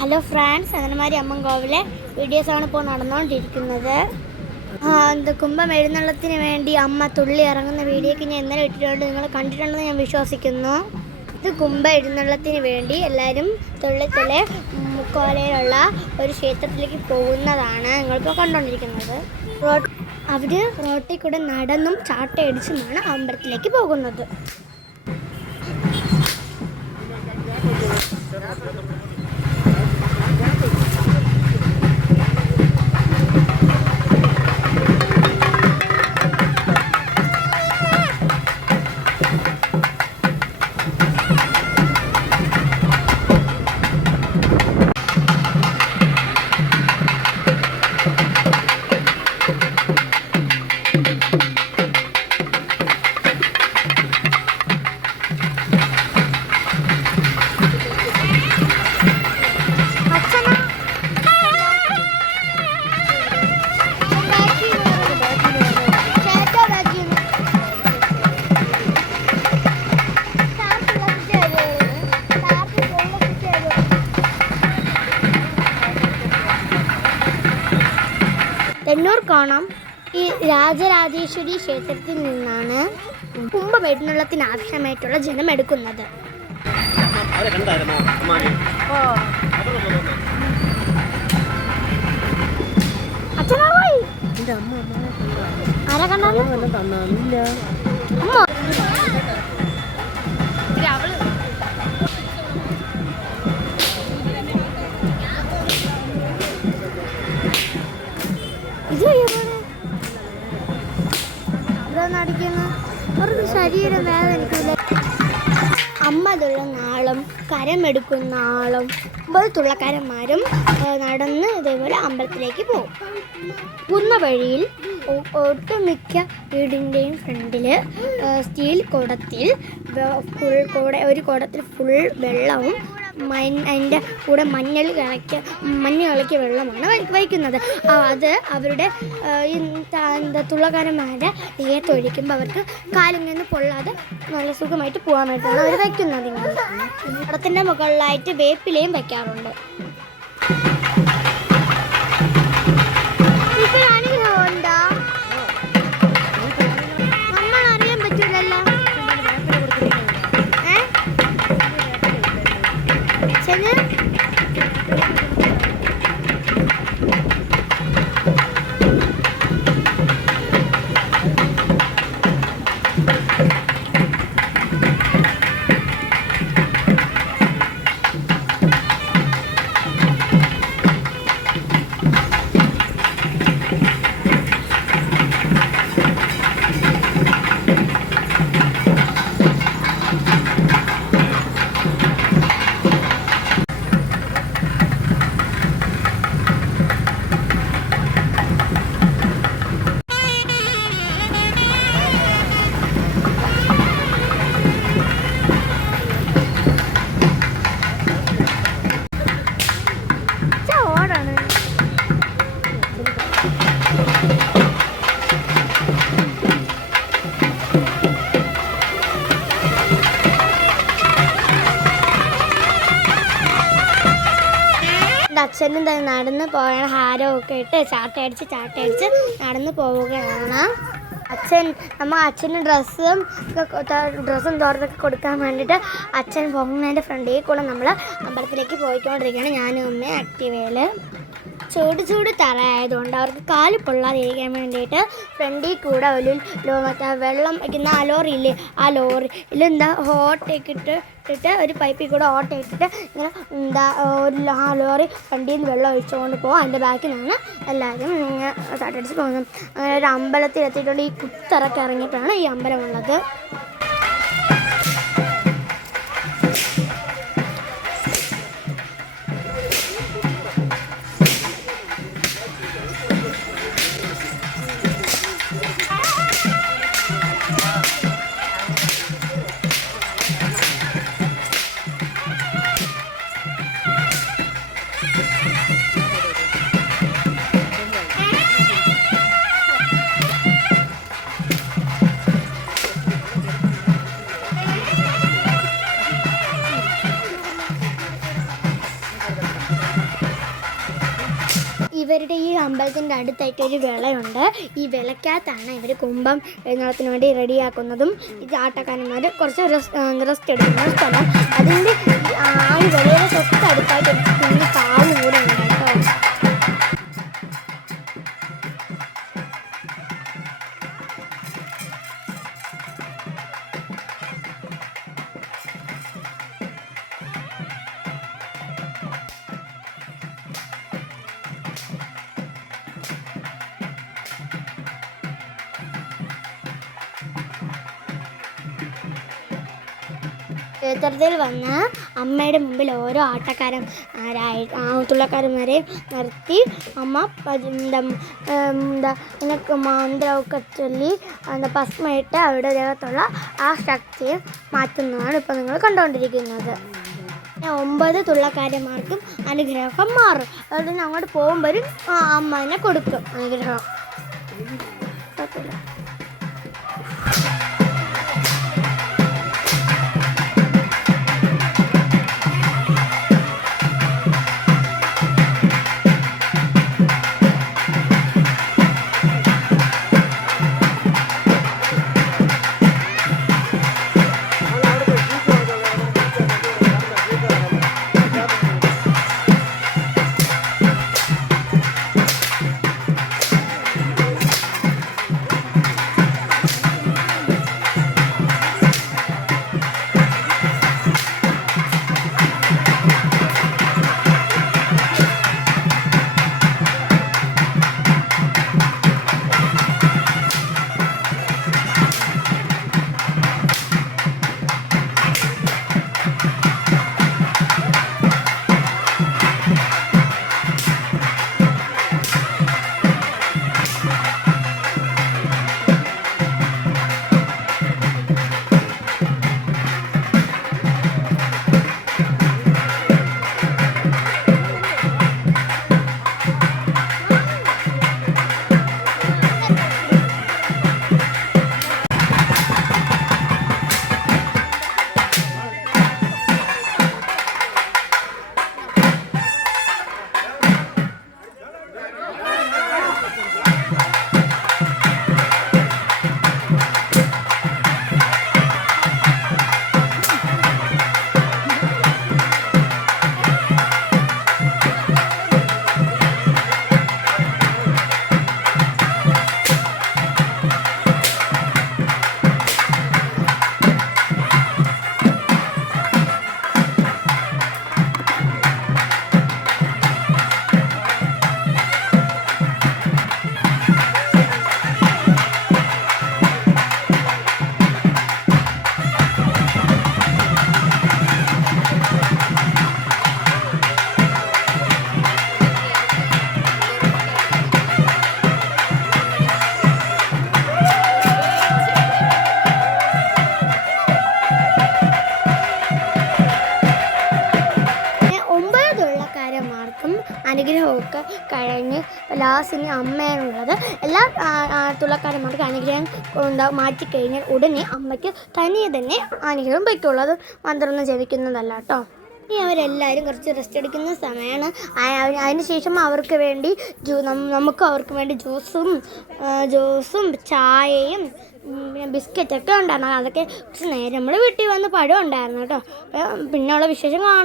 Hello friends, anganwadi അമ്മൻകോവിലെ വീഡിയോസാണ് ഇപ്പോൾ നടന്നുകൊണ്ടിരിക്കുന്നത്. കുംഭം എഴുന്നള്ളത്തിന് വേണ്ടി അമ്മ തുള്ളി ഇറങ്ങുന്ന വീഡിയോക്ക് ഞാൻ ഇന്നലെ ഇട്ടിട്ടുണ്ട്. നിങ്ങൾ കണ്ടിട്ടുണ്ടെന്ന് ഞാൻ വിശ്വസിക്കുന്നു. ഇത് കുംഭ എഴുന്നള്ളത്തിന് വേണ്ടി എല്ലാവരും തുള്ളിത്തുള്ളി മുക്കോലയിലുള്ള ഒരു ക്ഷേത്രത്തിലേക്ക് പോകുന്നതാണ് നിങ്ങളിപ്പോൾ കണ്ടുകൊണ്ടിരിക്കുന്നത്. അവർ റോട്ടിൽ കൂടെ നടന്നും ചാട്ടയടിച്ചുമാണ് അമ്പലത്തിലേക്ക് പോകുന്നത്. തെന്നൂർ കോണം ഈ രാജരാജേശ്വരി ക്ഷേത്രത്തിൽ നിന്നാണ് കുംഭം എഴുന്നള്ളത്തിന് ആവശ്യമായിട്ടുള്ള ജലം എടുക്കുന്നത്. അവർക്ക് ശരീരം വേദനിക്കില്ല. അമ്പതുള്ള നാളും കരമെടുക്കുന്ന ആളും 50 തുള്ളക്കാരന്മാരും നടന്ന് ഇതേപോലെ അമ്പലത്തിലേക്ക് പോകും. പോകുന്ന വഴിയിൽ ഒട്ടുമിക്ക വീടിൻ്റെയും ഫ്രണ്ടിൽ സ്റ്റീൽ കുടത്തിൽ ഒരു കുടത്തിൽ ഫുൾ വെള്ളവും അതിൻ്റെ കൂടെ മഞ്ഞൾ കളിക്കിയ വെള്ളമാണ് വയ്ക്കുന്നത്. അത് അവരുടെ തുള്ളക്കാരന്മാരുടെ ദേഹത്തൊഴിക്കുമ്പോൾ അവർക്ക് കാലിൽ പൊള്ളാതെ നല്ല സുഖമായിട്ട് പോകാൻ വേണ്ടിയിട്ടാണ് അവർ വയ്ക്കുന്നത്. കുടത്തിൻ്റെ മുകളിലായിട്ട് വേപ്പിലയും വയ്ക്കാറുണ്ട്. നമ്മളറിയാൻ പറ്റൂലല്ലോ. അച്ഛനും നടന്ന് പോകണ ഹാരമൊക്കെ ഇട്ട് ചാട്ടയടിച്ച് നടന്ന് പോവുകയാണ്. അച്ഛന് ഡ്രസ്സും തോർത്തൊക്കെ കൊടുക്കാൻ വേണ്ടിയിട്ട് അച്ഛൻ പോകുന്നതിൻ്റെ ഫ്രണ്ടിൽ കൂടെ നമ്മൾ അമ്പലത്തിലേക്ക് പോയിക്കൊണ്ടിരിക്കുകയാണ്. ഞാനും അമ്മയും ആക്റ്റീവയിൽ. ചൂട് തറയായതുകൊണ്ട് അവർക്ക് കാല് പൊള്ളാതിരിക്കാൻ വേണ്ടിയിട്ട് ഫ്രണ്ടിൽ കൂടെ ഒരു വെള്ളം വയ്ക്കുന്ന ആ ലോറിയില്ലേ, ആ ലോറിയിൽ ഹോട്ടയൊക്കെ ഇട്ടിട്ട് ഒരു പൈപ്പിൽ കൂടെ ഓട്ട ഇട്ടിട്ട് ഇങ്ങനെ ആ ലോറി വണ്ടിയിൽ നിന്ന് വെള്ളം ഒഴിച്ചുകൊണ്ട് പോകും. അതിൻ്റെ ബാക്കിൽ നിന്നാണ് എല്ലാവരും തട്ടടിച്ച് പോകുന്നത്. അങ്ങനെ ഒരു അമ്പലത്തിൽ എത്തിയിട്ടുണ്ട്. ഈ കുത്തിറക്കി ഇറങ്ങിയിട്ടാണ് ഈ അമ്പലമുള്ളത്. ഇവരുടെ ഈ അമ്പലത്തിൻ്റെ അടുത്തായിട്ട് ഒരു വിളയുണ്ട്. ഈ വിളക്കകത്താണ് ഇവർ കുംഭം എഴുന്നള്ളത്തിന് വേണ്ടി റെഡിയാക്കുന്നതും ഈ ആട്ടക്കാരന്മാർ കുറച്ച് റെസ്റ്റ് എടുക്കുന്ന സ്ഥലം. അതിൻ്റെ ആ വിളയുടെ തൊട്ടടുത്തായിട്ട് ഒരു കുഞ്ഞ് കാവും കൂടെ ഉണ്ട് കേട്ടോ. ക്ഷേത്രത്തിൽ വന്ന് അമ്മയുടെ മുമ്പിൽ ഓരോ തുള്ളക്കാരന്മാരെ നിർത്തി അമ്മ എനിക്ക് മന്ത്രമൊക്കെ ചൊല്ലി ഭസ്മയിട്ട് അവരുടെ ദേഹത്തുള്ള ആ ശക്തിയെ മാറ്റുന്നതാണ് ഇപ്പോൾ നിങ്ങൾ കണ്ടുകൊണ്ടിരിക്കുന്നത്. 9 തുള്ളക്കാരന്മാർക്കും അനുഗ്രഹം മാറും. അതുകൊണ്ട് തന്നെ അങ്ങോട്ട് പോകുമ്പോഴും അമ്മനെ കൊടുക്കും അനുഗ്രഹം. അനുഗ്രഹമൊക്കെ കഴിഞ്ഞ് ലാസ്റ്റിന് അമ്മയാണുള്ളത്. എല്ലാ തുള്ളക്കാരന്മാർക്ക് അനുഗ്രഹം മാറ്റിക്കഴിഞ്ഞാൽ ഉടനെ അമ്മയ്ക്ക് തനിയെ തന്നെ അനുഗ്രഹം പൊയ്ക്കുള്ളൂ. അത് മന്ത്രമൊന്നും ജപിക്കുന്നതല്ല കേട്ടോ. ഇനി അവരെല്ലാവരും കുറച്ച് റെസ്റ്റ് എടുക്കുന്ന സമയമാണ്. അതിനുശേഷം അവർക്ക് വേണ്ടി അവർക്ക് വേണ്ടി ജ്യൂസും ചായയും ബിസ്ക്കറ്റൊക്കെ ഉണ്ടായിരുന്നു. അതൊക്കെ കുറച്ച് നേരം നമ്മൾ വീട്ടിൽ വന്ന് പഴം ഉണ്ടായിരുന്നു കേട്ടോ. പിന്നെയുള്ള വിശേഷം കാണാം.